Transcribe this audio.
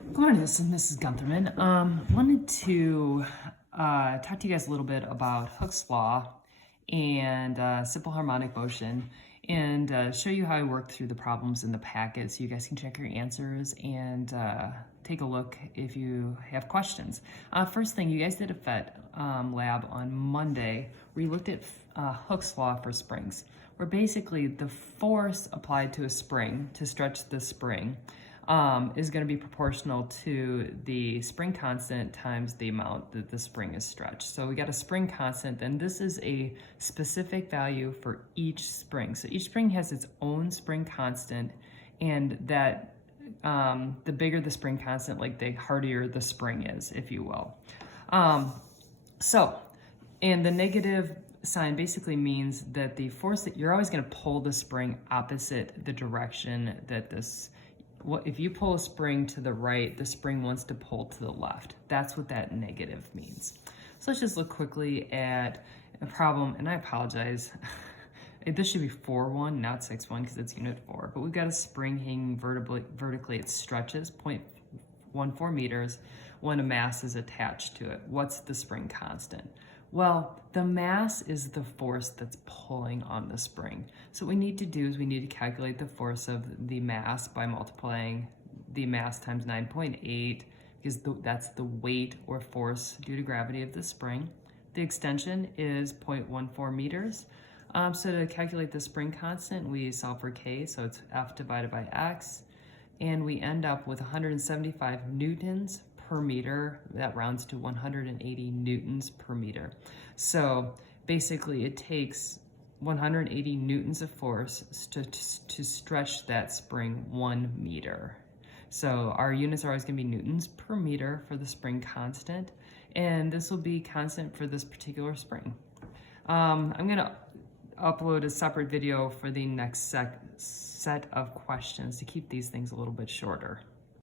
Good morning, this is Mrs. Guntherman. Wanted to talk to you guys a little bit about Hooke's Law and simple harmonic motion, and show you how I work through the problems in the packet so you guys can check your answers and take a look if you have questions. First thing, you guys did a PhET lab on Monday where you looked at Hooke's Law for springs, where basically the force applied to a spring to stretch the spring is going to be proportional to the spring constant times the amount that the spring is stretched. So we got a spring constant, and this is a specific value for each spring. So each spring has its own spring constant, and that the bigger the spring constant, like the hardier the spring is, if you will. And the negative sign basically means that the force that you're always going to pull the spring opposite the direction that if you pull a spring to the right, the spring wants to pull to the left. That's what that negative means. So let's just look quickly at a problem, and I apologize. This should be 4-1, not 6-1, because it's unit 4. But we've got a spring hanging vertically. It stretches 0.14 meters when a mass is attached to it. What's the spring constant? Well, the mass is the force that's pulling on the spring. So what we need to do is we need to calculate the force of the mass by multiplying the mass times 9.8, because that's the weight or force due to gravity of the spring. The extension is 0.14 meters. So to calculate the spring constant, we solve for K, so it's F divided by X, and we end up with 175 newtons per meter. That rounds to 180 newtons per meter. So basically it takes 180 newtons of force to stretch that spring 1 meter. So our units are always going to be newtons per meter for the spring constant, and this will be constant for this particular spring. I'm going to upload a separate video for the next set of questions to keep these things a little bit shorter.